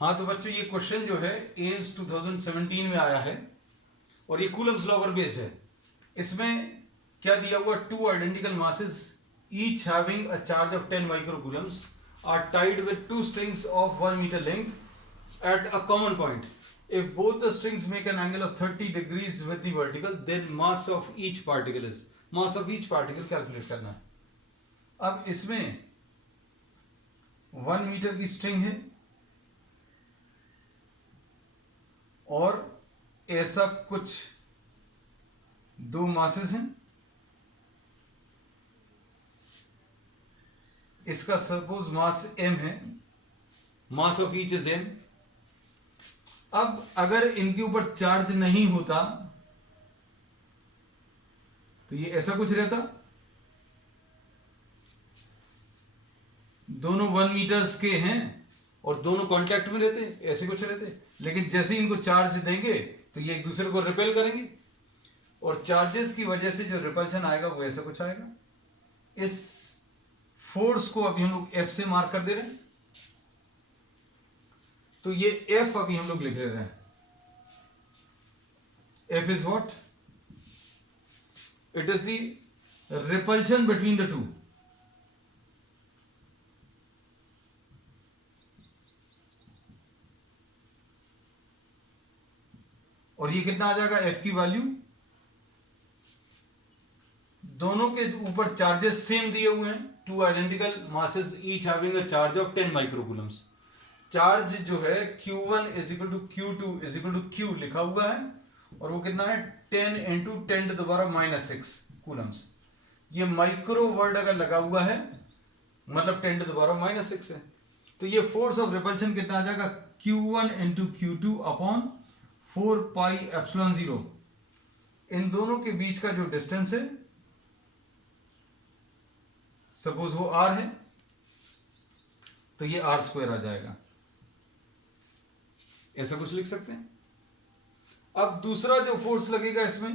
हाँ तो बच्चों ये क्वेश्चन जो है एम्स 2017 में आया है और ये कूलम्स लॉ पर बेस्ड है। इसमें क्या दिया हुआ, two identical masses each having a charge of 10 microcoulombs are tied with two strings of 1 metre length at a common point. If both the strings make an angle of 30 degrees with the vertical, then mass of each particle is, mass of each particle calculate करना है। अब इसमें 1 metre की string है और ऐसा कुछ दो मासेस हैं। इसका सपोज मास m है, mass of each is m। अब अगर इनके ऊपर चार्ज नहीं होता तो ये ऐसा कुछ रहता, दोनों 1 मीटर्स के हैं और दोनों कांटेक्ट में रहते, ऐसे कुछ रहते। लेकिन जैसे ही इनको चार्ज देंगे तो ये एक दूसरे को रिपेल करेंगे और चार्जेस की वजह से जो रिपल्शन आएगा वो ऐसा कुछ आएगा। इस फोर्स को अभी हम लोग F से मार्क कर दे रहे हैं, तो ये F अभी हम लोग लिख ले रहे हैं। F is what? It is the repulsion between the two. और ये कितना आ जाएगा F की वैल्यू? दोनों के ऊपर चार्जेस सेम दिए हुए हैं, two identical masses each having a charge of 10 microcoulombs. Charge जो है Q1 is equal to Q2 is equal to Q लिखा हुआ है और वो कितना है 10 into 10 to the power -6 coulombs. ये माइक्रो वर्ड अगर लगा हुआ है मतलब 10 टू द पावर -6 है, तो ये फोर्स ऑफ रिपल्शन कितना आ जाएगा Q1 into Q2 upon 4 pi epsilon 0। इन दोनों के बीच का जो डिस्टेंस है सपोज वो R है तो ये R² आ जाएगा, ऐसा कुछ लिख सकते हैं। अब दूसरा जो फोर्स लगेगा इसमें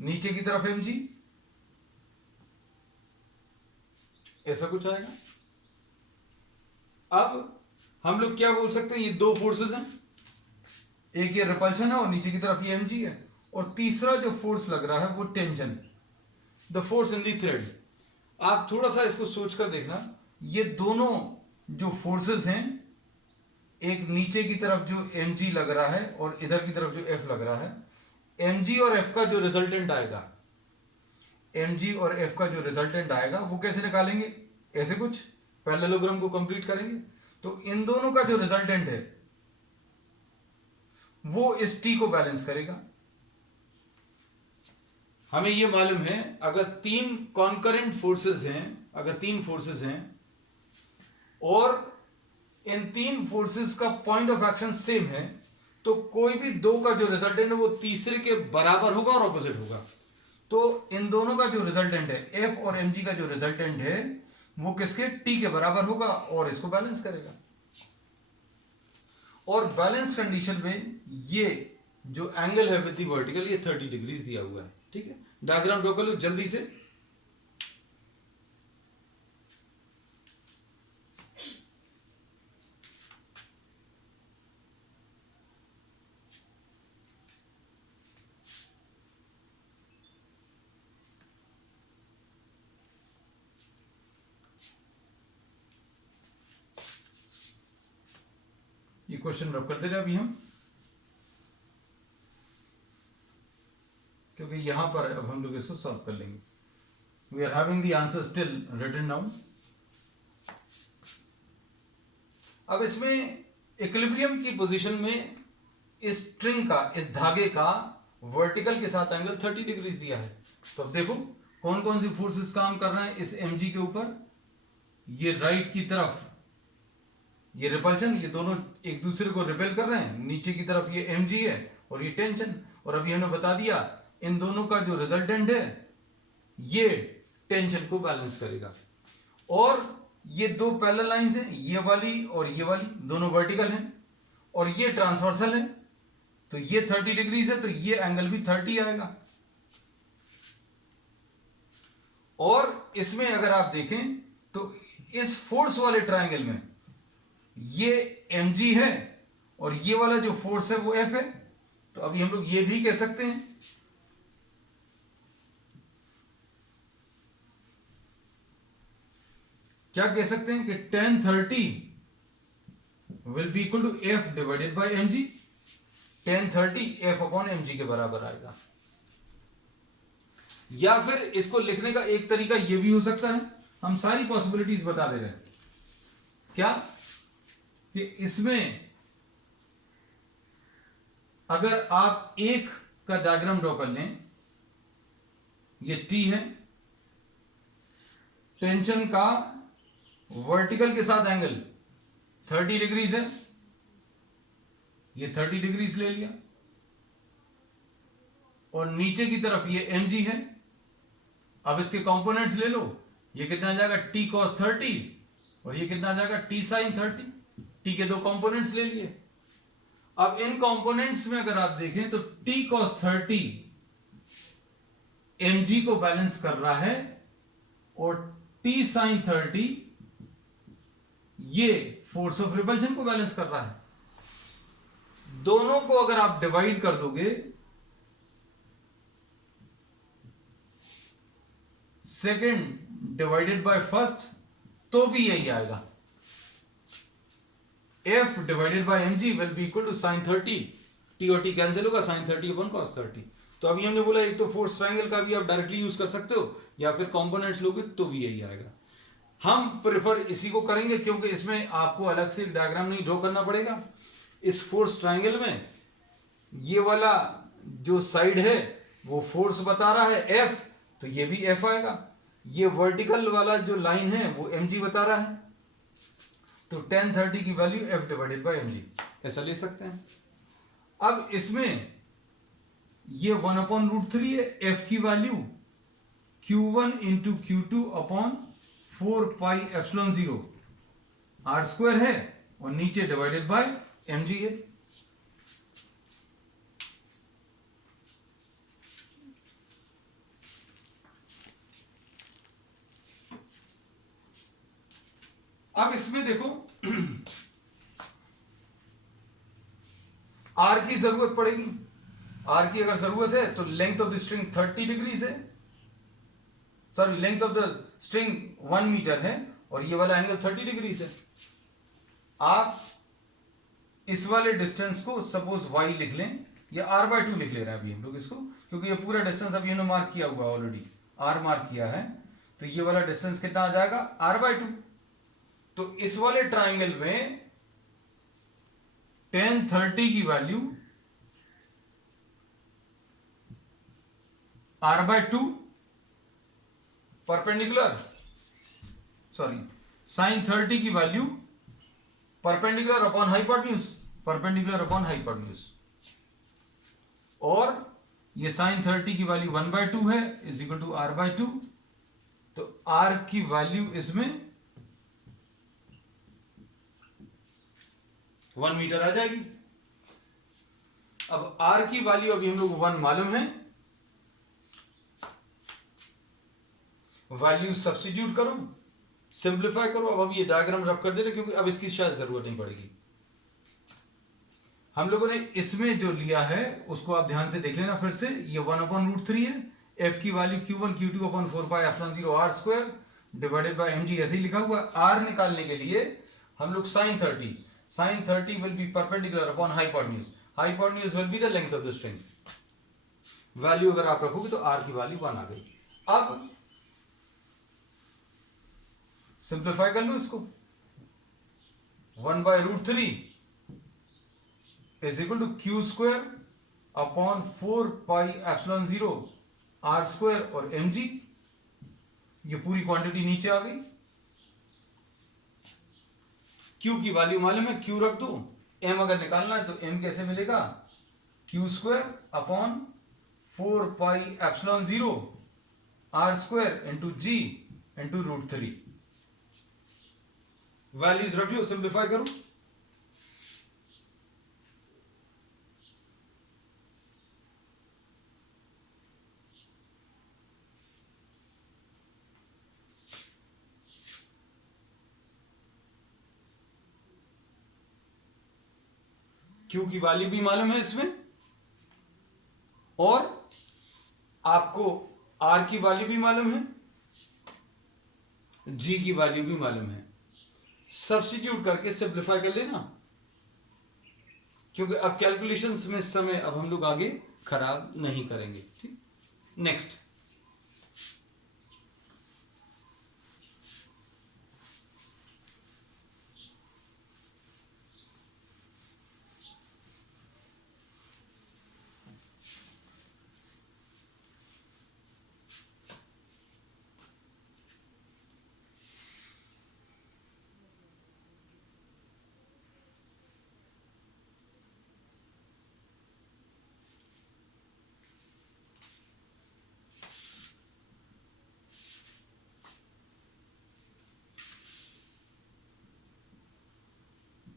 नीचे की तरफ mg, ऐसा कुछ आएगा। अब हम लोग क्या बोल सकते हैं, ये दो फोर्सेस हैं, एक ये रिपल्शन है और नीचे की तरफ ये mg है, और तीसरा जो फोर्स लग रहा है वो tension, the force in the thread. आप थोड़ा सा इसको सोचकर देखना, ये दोनों जो फोर्सेस हैं, एक नीचे की तरफ जो mg लग रहा है और इधर की तरफ जो f लग रहा है, mg और f का जो रिजल्टेंट आएगा, mg और f का जो रिजल्टेंट आएगा वो कैसे निकालेंगे, ऐसे कुछ पैरेललोग्राम को कंप्लीट करेंगे। तो इन दोनों का जो रिजल्टेंट है वो इस t को बैलेंस करेगा। हमें ये मालूम है अगर तीन कॉन्करेंट फोर्सेस हैं, अगर तीन फोर्सेस हैं और इन तीन फोर्सेस का पॉइंट ऑफ एक्शन सेम है, तो कोई भी दो का जो रिजल्टेंट है वो तीसरे के बराबर होगा और ऑपोजिट होगा। तो इन दोनों का जो रिजल्टेंट है F और mg का जो रिजल्टेंट है वो किसके, T के बराबर होगा और इसको बैलेंस करेगा। और बैलेंस कंडीशन में ये जो एंगल है विद द वर्टिकल ये 30 डिग्रीज दिया हुआ है। ठीक है, डायग्राम ड्रॉ कर लो जल्दी से। ये क्वेश्चन रब कर दे रहे अभी हम, क्योंकि यहां पर अब हम लोग इसको सॉल्व कर लेंगे। We are having the answer still written down. अब इसमें इक्विलिब्रियम की पोजीशन में इस स्ट्रिंग का, इस धागे का वर्टिकल के साथ एंगल 30 डिग्रीज दिया है। तो अब देखो कौन कौन सी फोर्सेस काम कर रहे हैं इस mg के ऊपर। ये राइट की तरफ ये रिपल्शन, ये दोनों एक दूसरे को रिपेल कर रहे हैं, नीचे की तरफ ये mg है और ये टेंशन। और अभी हमने बता दिया इन दोनों का जो रिजल्टेंट है ये टेंशन को बैलेंस करेगा। और ये दो पैरेलल लाइंस हैं, ये वाली और ये वाली, दोनों वर्टिकल हैं और ये ट्रांसवर्सल है, तो ये 30 डिग्रीज है, तो ये एंगल भी 30 आएगा। और इसमें अगर आप देखें तो इस फोर्स वाले ट्रायंगल में ये mg है और ये वाला जो फोर्स है वो F है। तो अभी हम लोग ये भी कह सकते हैं क्या कह सकते हैं कि tan 30 will be equal to F divided by mg। tan 30 F upon mg के बराबर आएगा। या फिर इसको लिखने का एक तरीका यह भी हो सकता है, हम सारी पॉसिबिलिटीज बता दे रहे हैं क्या, कि इसमें अगर आप एक का डायग्राम ड्रॉ कर लें, ये T है, टेंशन का वर्टिकल के साथ एंगल 30 डिग्रीज है, ये 30 डिग्रीज ले लिया, और नीचे की तरफ ये mg है। अब इसके कंपोनेंट्स ले लो, ये कितना आ जाएगा t cos 30 और ये कितना आ जाएगा t sin 30। t के दो कंपोनेंट्स ले लिए। अब इन कंपोनेंट्स में अगर आप देखें तो t cos 30 mg को बैलेंस कर रहा है और t sin 30 ये फोर्स ऑफ रिपल्शन को बैलेंस कर रहा है। दोनों को अगर आप डिवाइड कर दोगे, सेकेंड डिवाइडेड बाय फर्स्ट, तो भी यही आएगा। F divided by mg will be equal to sin 30। t और t कैंसिल होगा, sin 30 अपॉन cos 30। तो अभी हमने बोला एक तो फोर्स ट्रायंगल का भी आप डायरेक्टली यूज कर सकते हो, या फिर कंपोनेंट्स लोगे तो भी यही आएगा। हम प्रेफर इसी को करेंगे क्योंकि इसमें आपको अलग से डायग्राम नहीं ड्रॉ करना पड़ेगा। इस फोर्स ट्रायंगल में ये वाला जो साइड है वो फोर्स बता रहा है F, तो ये भी F आएगा। ये वर्टिकल वाला जो लाइन है वो mg बता रहा है, तो tan 30 की value F divided by mg, ऐसा ले सकते हैं। अब इसमें ये 1/√3 है, F की value Q1 into Q2 upon 4 pi epsilon 0 r square है, और नीचे डिवाइडेड बाय mg है। अब इसमें देखो आर की जरूरत पड़ेगी। आर की अगर जरूरत है तो length of the string 30 degrees है, sorry length of the string 1 metre है और ये वाला एंगल 30 डिग्रीज है। आप इस वाले डिस्टेंस को सपोज y लिख लें, या r/2 लिख ले रहे हैं अभी हम लोग इसको, क्योंकि ये पूरा डिस्टेंस अभी हमने मार्क किया हुआ ऑलरेडी, r मार्क किया है, तो ये वाला डिस्टेंस कितना आ जाएगा r/2। तो इस वाले ट्राइंगल में tan 30 की value r/2 perpendicular, sorry sin 30 की value perpendicular upon hypotenuse, perpendicular upon hypotenuse, और ये sin 30 की वैल्यू 1/2 है इज इक्वल टू r/2। तो r की वैल्यू इसमें 1 मीटर आ जाएगी। अब r की वैल्यू अभी हम लोग 1 मालूम है, वैल्यू सब्स्टिट्यूट करो, सिंप्लीफाई करो। अब ये डायग्राम रब कर दे रहे क्योंकि अब इसकी शायद जरूरत नहीं पड़ेगी। हम लोगों ने इसमें जो लिया है उसको आप ध्यान से देख लेना फिर से। ये 1/√3 है, f की value Q1 Q2 upon 4 pi epsilon 0 r square divided by mg ऐसे ही लिखा हुआ है। r निकालने के लिए हम लोग sin 30 will B perpendicular upon hypotenuse, hypotenuse will be the length of the string. Value अगर आप रखोगे तो r की वैल्यू 1 आ गई। अब सिंप्लीफाई कर लो इसको, 1/√3 is equal to Q square upon 4 pi epsilon 0 r square और mg, ये पूरी क्वांटिटी नीचे आ गई। Q की वैल्यू मालूम है, Q रख दो, m अगर निकालना है तो m कैसे मिलेगा, Q square upon 4 pi epsilon 0 r square into g into √3। Values रख लो, सिंप्लीफाई करो। Q की वैल्यू भी मालूम है इसमें, और आपको R की वैल्यू भी मालूम है, G की वैल्यू भी मालूम है। सब्स्टिट्यूट करके सिंप्लीफाई कर लेना, क्योंकि अब कैलकुलेशंस में समय अब हम लोग आगे खराब नहीं करेंगे। ठीक, नेक्स्ट।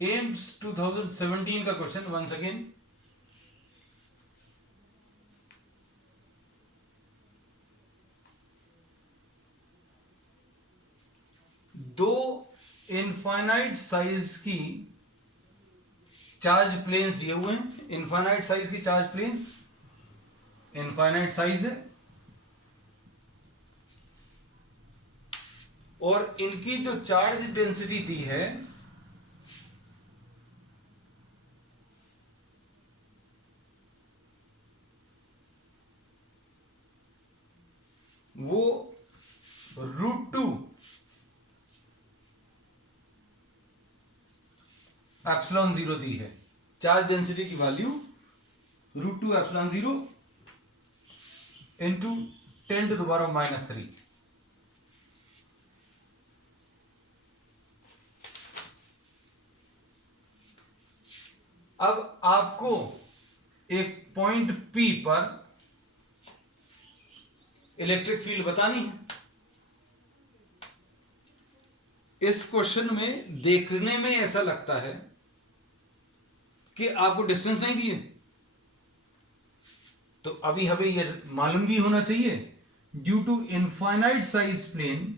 एम्स 2017 का क्वेश्चन वंस अगेन। दो इनफाइनाइट साइज की चार्ज प्लेन्स दिए हुए हैं। इनफाइनाइट साइज की चार्ज प्लेन्स, इनफाइनाइट साइज है, और इनकी जो चार्ज डेंसिटी दी है वो √2 एप्सिलॉन 0 दी है। चार्ज डेंसिटी की वैल्यू √2 एप्सिलॉन 0 इंटू 10⁻⁻3। अब आपको एक पॉइंट P पर इलेक्ट्रिक फील्ड बतानी है। इस क्वेश्चन में देखने में ऐसा लगता है कि आपको डिस्टेंस नहीं दिए, तो अभी हमें यह मालूम भी होना चाहिए, due to infinite size plane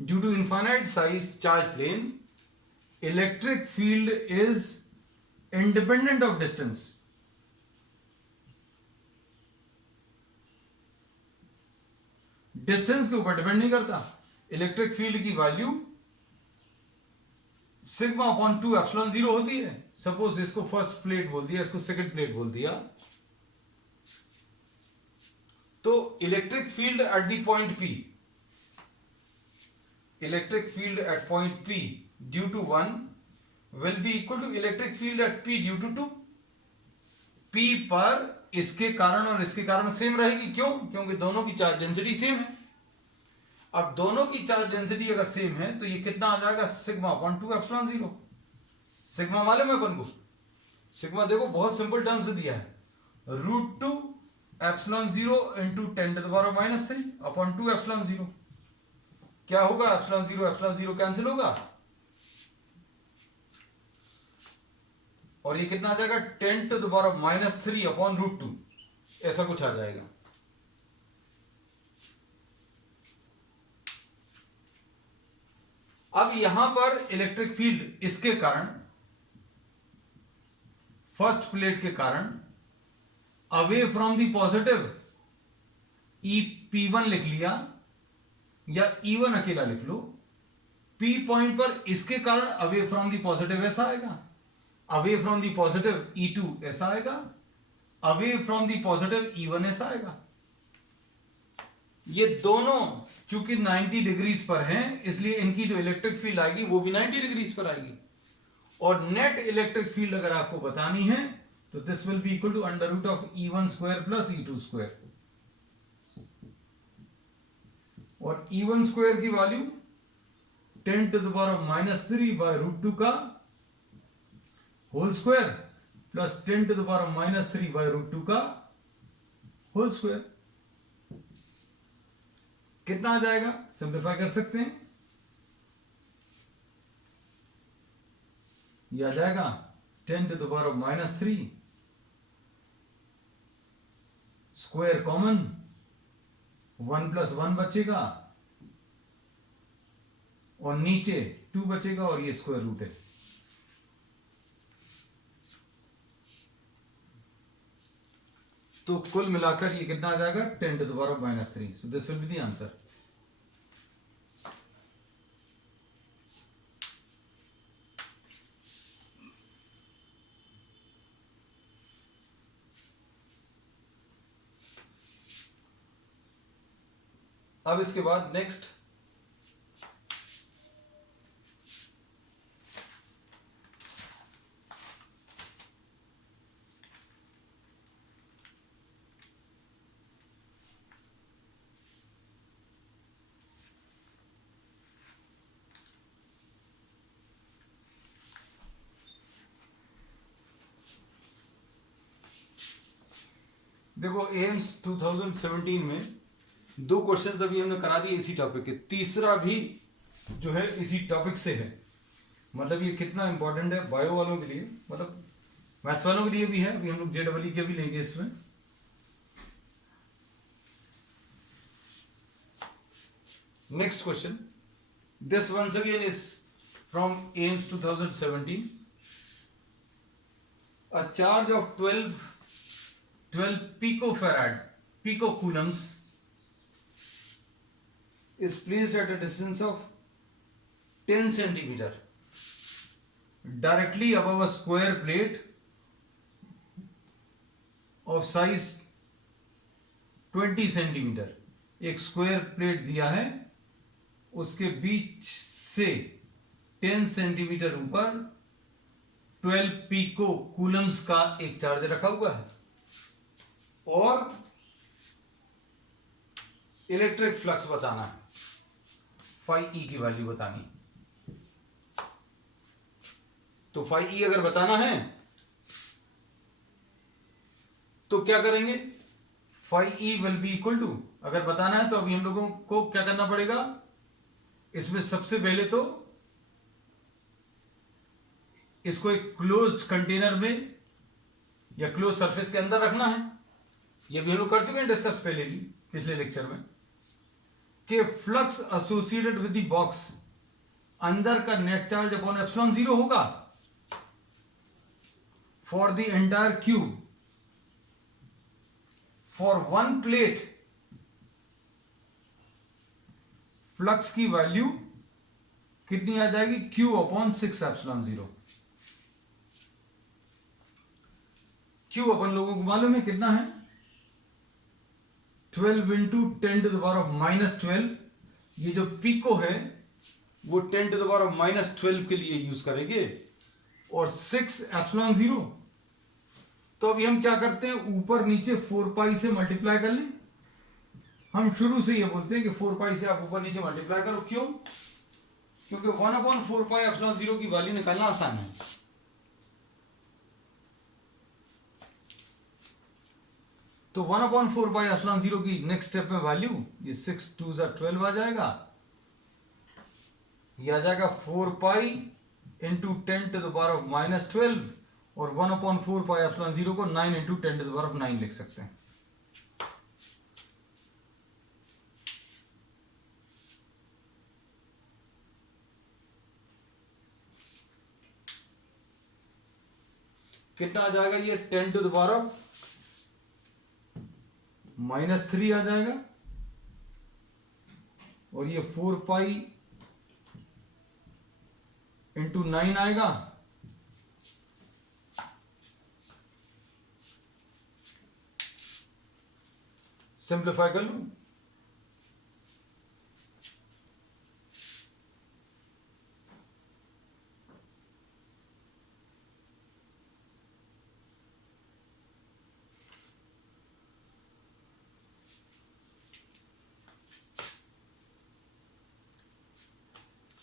due to infinite size charge plane electric field is independent of distance. Distance के ऊपर डिपेंड नहीं करता। इलेक्ट्रिक फील्ड की वैल्यू सिग्मा अपॉन 2 एप्सिलॉन 0 होती है। सपोज इसको फर्स्ट प्लेट बोल दिया, इसको सेकंड प्लेट बोल दिया, तो electric field at the point P, electric field at point P due to 1 will be equal to electric field at P due to 2। P पर इसके कारण और इसके कारण सेम रहेगी। क्यों? क्योंकि दोनों की चार्ज डेंसिटी सेम है। अब दोनों की चार्ज डेंसिटी अगर सेम है तो ये कितना आ जाएगा, सिग्मा अपॉन 2 एप्सिलॉन 0। सिग्मा मालूम है अपन को? सिग्मा देखो बहुत सिंपल टर्म से दिया है, √2 एप्सिलॉन 0 इंटू 10⁻³ अपॉन 2 एप्सिलॉन 0। क्या होगा? एप्सिलॉन 0 कैंसिल होगा, और ये कितना आ जाएगा, 10⁻³ अपॉन √2, ऐसा कुछ आ जाएगा। अब यहां पर इलेक्ट्रिक फील्ड इसके कारण, फर्स्ट प्लेट के कारण away from the positive P1 लिख लिया, या E1 अकेला लिख लो। P पॉइंट पर इसके कारण अवे फ्रॉम द पॉजिटिव ऐसा आएगा, away from the positive E2 ऐसा आएगा, away from the positive E1 ऐसा आएगा। ये दोनों चूंकि 90 डिग्रीज पर हैं, इसलिए इनकी जो इलेक्ट्रिक फील्ड आएगी वो भी 90 डिग्रीज पर आएगी। और नेट इलेक्ट्रिक फील्ड अगर आपको बतानी है तो this will be equal to √E1² plus E2²। और E1² की वैल्यू 10⁻³ बाय √2 का होल स्क्वायर प्लस 10⁻³ बाय √2 का होल स्क्वायर। कितना आ जाएगा? सिंप्लीफाई कर सकते हैं, यह आ जाएगा 10⁻³ स्क्वायर कॉमन, 1 + 1 बचेगा, और नीचे 2 बचेगा और ये स्क्वायर रूट है। तो कुल मिलाकर ये कितना आ जाएगा 10 to the power of -3। So this will be the answer. अब इसके बाद नेक्स्ट देखो एम्स 2017 में 2 क्वेश्चन अभी हमने करा दिए इसी टॉपिक के, तीसरा भी जो है इसी टॉपिक से है। मतलब ये कितना इंपॉर्टेंट है बायो वालों के लिए, मतलब मैथ्स वालों के लिए भी है। अभी हम लोग JEE के भी लेंगे इसमें। Next question, this once again is from AIIMS 2017। A charge of 12 picocoulombs is placed at a distance of 10 centimeter directly above a square plate of size 20 centimeter। एक स्क्वायर प्लेट दिया है, उसके बीच से 10 सेंटीमीटर ऊपर 12 पिकोकूलम्स का एक चार्ज रखा हुआ है और इलेक्ट्रिक फ्लक्स बताना है, फाई ई की वैल्यू बतानी। तो फाई ई अगर बताना है तो क्या करेंगे, phi E will be equal to, अगर बताना है तो अभी हम लोगों को क्या करना पड़ेगा, इसमें सबसे पहले तो इसको एक क्लोज्ड कंटेनर में या क्लोज सरफेस के अंदर रखना है। ये भी हम लोग कर चुके हैं डिस्कस पहले भी पिछले लेक्चर में, कि flux associated with the box, अंदर का नेट चार्ज अपॉन एप्सिलॉन 0 होगा for the entire cube. For one plate flux की वैल्यू कितनी आ जाएगी, Q अपॉन 6 एप्सिलॉन 0। Q अपन लोगों को मालूम है कितना है, 12 into 10 to the power of -12। ये जो पिको है वो 10 टू द पावर ऑफ -12 के लिए यूज करेंगे और 6 एप्सिलॉन 0। तो अभी हम क्या करते हैं, ऊपर नीचे 4 पाई से मल्टीप्लाई कर लें। हम शुरू से ये बोलते हैं कि 4 पाई से आप ऊपर नीचे मल्टीप्लाई करो। क्यों? क्योंकि 1/4 पाई एप्सिलॉन 0 की वैल्यू निकालना आसान है। तो 1/4 पाई एप्सिलॉन 0 की नेक्स्ट स्टेप में वैल्यू, ये 6 2 12 आ जाएगा। ये आ जाएगा 4 pi into 10 to the power of -12 और 1/4 पाई एप्सिलॉन 0 को 9 into 10 to the power of 9 लिख सकते हैं। कितना आ जाएगा, ये 10 टू द पावर ऑफ -3 आ जाएगा और ये 4 पाई इंटू 9 आएगा। सिंप्लीफाई कर लूं,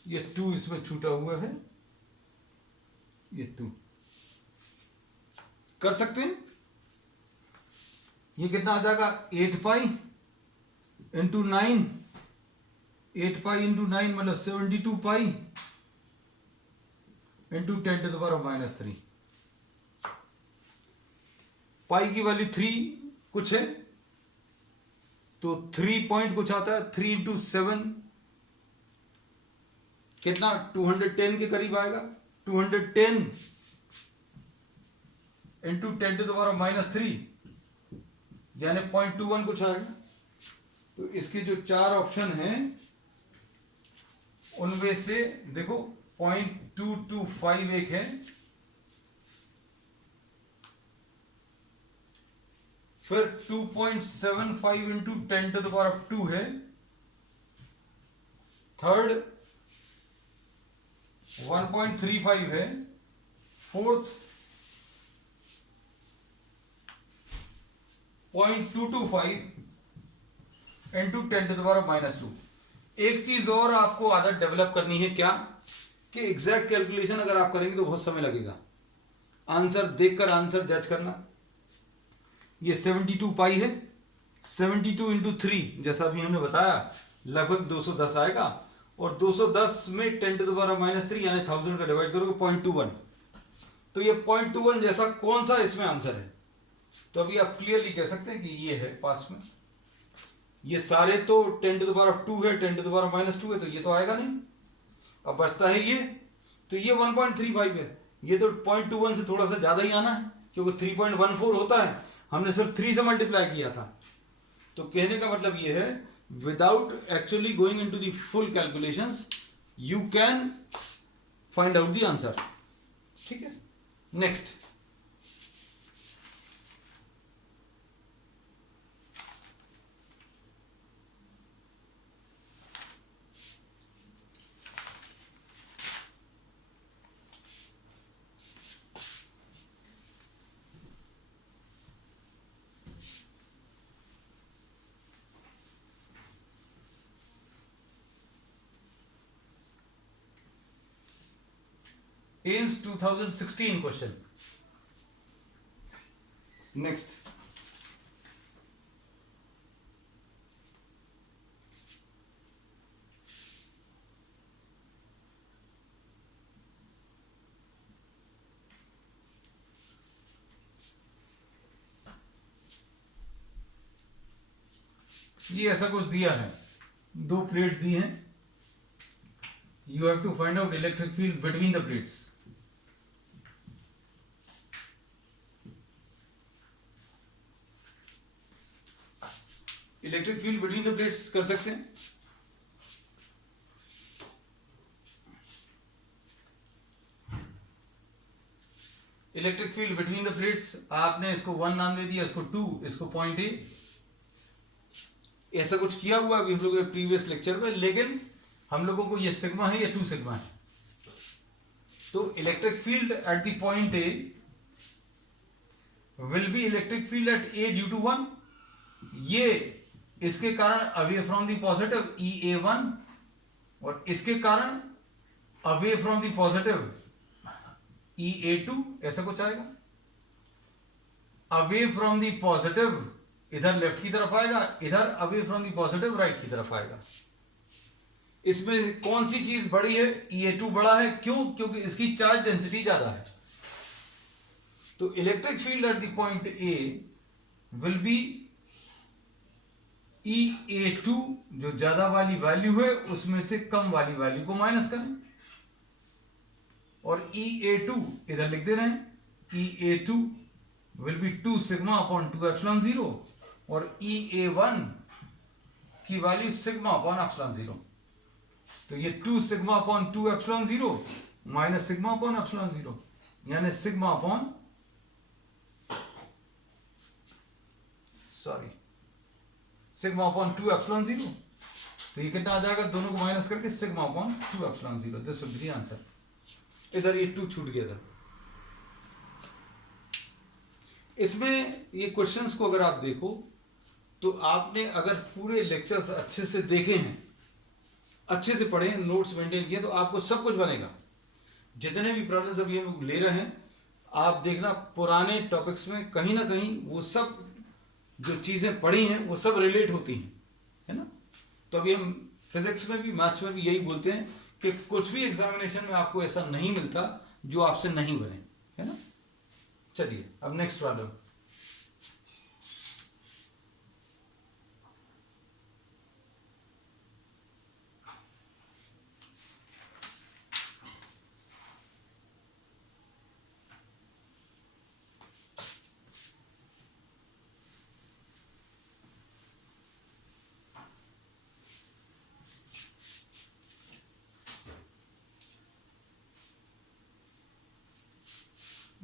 ये 2 इसमें छूटा हुआ है, ये 2 कर सकते हैं। ये कितना आ जाएगा, 8 पाई इंटू 9, 8 पाई इंटू 9 मतलब 72 pi into 10 to the power of -3। Pi की वैल्यू 3 कुछ है तो 3 पॉइंट कुछ आता है, 3 इंटू 7 कितना 210 के करीब आएगा, 210 इंटू 10⁻³ यानी 0.21 कुछ आएगा। तो इसके जो 4 ऑप्शन हैं उनमें से देखो 0.225 एक है, फिर 2.75 इंटू 10⁻² है, थर्ड 1.35 है, फोर्थ 0.225 इंटू 10⁻²। एक चीज और आपको आदत डेवलप करनी है, क्या कि एग्जैक्ट कैलकुलेशन अगर आप करेंगे तो बहुत समय लगेगा, आंसर देखकर आंसर जज करना। ये 72 पाई है, 72 इंटू 3 जैसा भी हमने बताया लगभग 210 आएगा, और 210 में 10⁻³ यानी 1000 का डिवाइड करोगे 0.21, तो ये 0.21 जैसा कौन सा इसमें आंसर है? तो अभी आप क्लियरली कह सकते हैं कि ये है पास में। ये सारे तो 10⁻² है, 10⁻² है, तो ये तो आएगा नहीं। अब बचता है ये, तो ये 1.35 है, ये तो 0.21 से थोड़ा सा ज्यादा ही आना है क्योंकि 3.14 होता है, हमने सिर्फ 3 से मल्टीप्लाई किया था। तो कहने का मतलब ये है, without actually going into the full calculations you can find out the answer. ठीक है, नेक्स्ट AIMS 2016 क्वेश्चन। नेक्स्ट ये ऐसा कुछ दिया है, 2 प्लेट्स दी हैं, you have to find out electric field between the plates. Electric field between the plates कर सकते हैं। Electric field between the plates, आपने इसको 1 नाम दे दिया, इसको 2, इसको पॉइंट ए, ऐसा कुछ किया हुआ अभी हम लोगों ने प्रीवियस लेक्चर में, लेकिन हम लोगों को ये सिग्मा है या 2 सिग्मा है। तो electric field at the point A will be electric field at A due to 1, ये इसके कारण away from the positive EA1, और इसके कारण away from the positive EA2, ऐसा कुछ आएगा। अवे फ्रॉम द पॉजिटिव इधर लेफ्ट की तरफ आएगा, इधर away from the positive right की तरफ आएगा। इसमें कौन सी चीज बड़ी है? EA2 बड़ा है, क्यों? क्योंकि इसकी चार्ज डेंसिटी ज्यादा है। तो electric field at the point A will B EA2, जो ज्यादा वाली वैल्यू है उसमें से कम वाली वैल्यू को माइनस करें, और EA2 इधर लिख दे रहे हैं, EA2 will be 2 sigma upon 2 epsilon 0, और EA1 की वैल्यू सिग्मा अपॉन एप्सिलॉन 0। तो ये 2 sigma upon 2 epsilon 0 minus sigma upon epsilon 0, यानी sigma upon sigma upon 2 epsilon 0। तो ये कितना आ जाएगा? दोनों को माइनस करके sigma upon 2 epsilon 0, this will be the answer. इधर ये 2 छूट गया था। इसमें ये क्वेश्चंस को अगर आप देखो तो आपने अगर पूरे लेक्चर्स अच्छे से देखे हैं, अच्छे से पढ़े, नोट्स मेंटेन किए, तो आपको सब कुछ बनेगा। जितने भी प्रॉब्लम्स अभी हम ले रहे हैं, आप देखना पुराने टॉपिक्स में कहीं ना कहीं वो सब जो चीजें पढ़ी हैं वो सब रिलेट होती हैं, है ना। तो अभी हम फिजिक्स में भी मैथ्स में भी यही बोलते हैं कि कुछ भी एग्जामिनेशन में आपको ऐसा नहीं मिलता जो आपसे नहीं बने, है ना। चलिए अब नेक्स्ट प्रॉब्लम।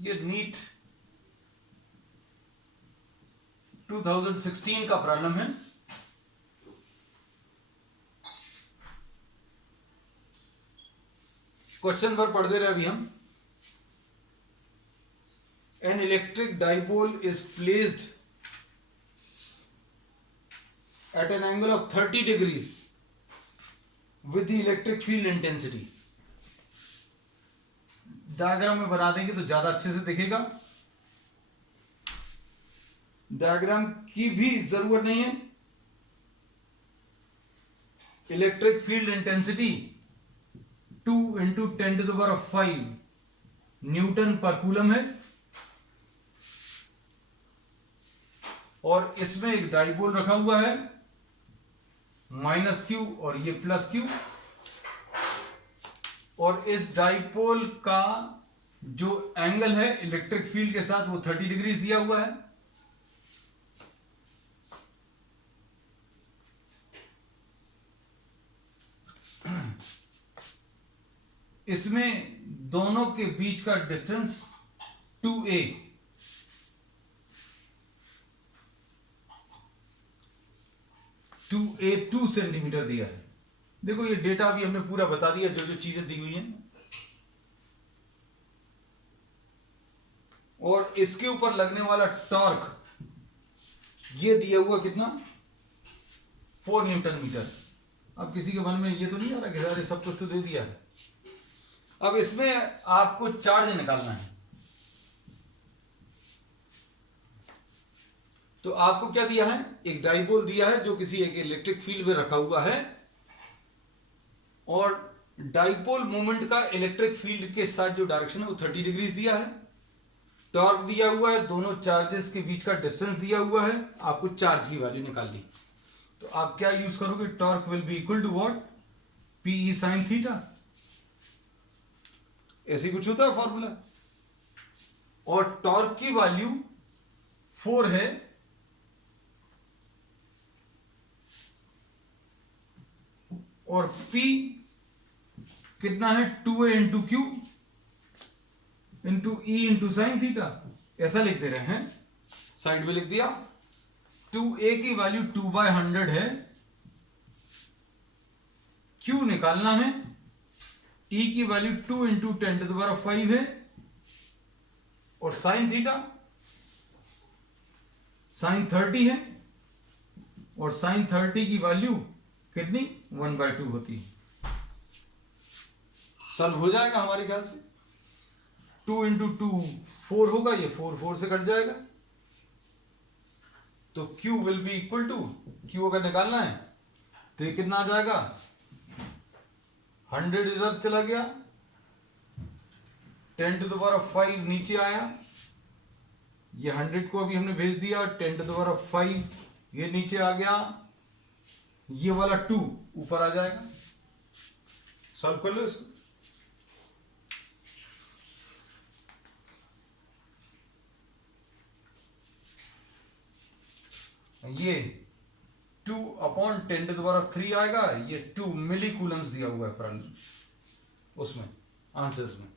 ये नीट 2016 का प्रॉब्लम है। क्वेश्चन पर पढ़ते रहे अभी हम। An electric dipole is placed at an angle of 30 degrees with the electric field intensity. Diagram में बना देंगे तो ज्यादा अच्छे से दिखेगा। डायग्राम की भी जरूरत नहीं है। इलेक्ट्रिक फील्ड इंटेंसिटी 2 × 10⁵ न्यूटन पर कूलम है और इसमें एक डाइपोल रखा हुआ है -q और ये +q, और इस डाइपोल का जो एंगल है इलेक्ट्रिक फील्ड के साथ वो 30 डिग्रीज दिया हुआ है। इसमें दोनों के बीच का डिस्टेंस 2a, a 2 सेंटीमीटर दिया है। देखो ये डेटा भी हमने पूरा बता दिया, जो जो चीजें दी हुई हैं। और इसके ऊपर लगने वाला टॉर्क ये दिया हुआ कितना, 4 न्यूटन मीटर। अब किसी के मन में ये तो नहीं आ रहा कि यार सब कुछ तो दे दिया है। अब इसमें आपको चार्ज निकालना है। तो आपको क्या दिया है, एक डाइपोल दिया है जो किसी एक इलेक्ट्रिक फील्ड में रखा हुआ है, और डाइपोल मोमेंट का इलेक्ट्रिक फील्ड के साथ जो डायरेक्शन है वो 30 डिग्रीज दिया है। टॉर्क दिया हुआ है, दोनों चार्जेस के बीच का डिस्टेंस दिया हुआ है। आपको चार्ज की वैल्यू निकालनी। तो आप क्या यूज करोगे, torque will be equal to what, PE sin theta. ऐसे कुछ होता है फॉर्मूला। और टॉर्क की वैल्यू 4 है, और P कितना है, 2a × q × E × sin theta. ऐसा लिख दे रहे हैं, साइड में लिख दिया। 2a की वैल्यू 2/100 है, q निकालना है, E की वैल्यू 2 × 10⁵ है, और sin थीटा sin 30 है, और sin 30 की वैल्यू कितनी, 1/2 होती है। सॉल्व हो जाएगा हमारे ख्याल से। 2 × 2 4 होगा, ये 4 से कट जाएगा। तो Q will be equal to, Q अगर निकालना है तो ये कितना आ जाएगा, 100 इधर चला गया, 10⁵ नीचे आया, ये 100 को अभी हमने भेज दिया, 10⁵ ये नीचे आ गया, ये वाला 2 ऊपर आ जाएगा। सॉल्व कर लो इसको। ये 2/10⁵ आएगा, ये 2 मिली कूलम्स दिया हुआ है प्रॉब्लम उसमें, आंसर्स में।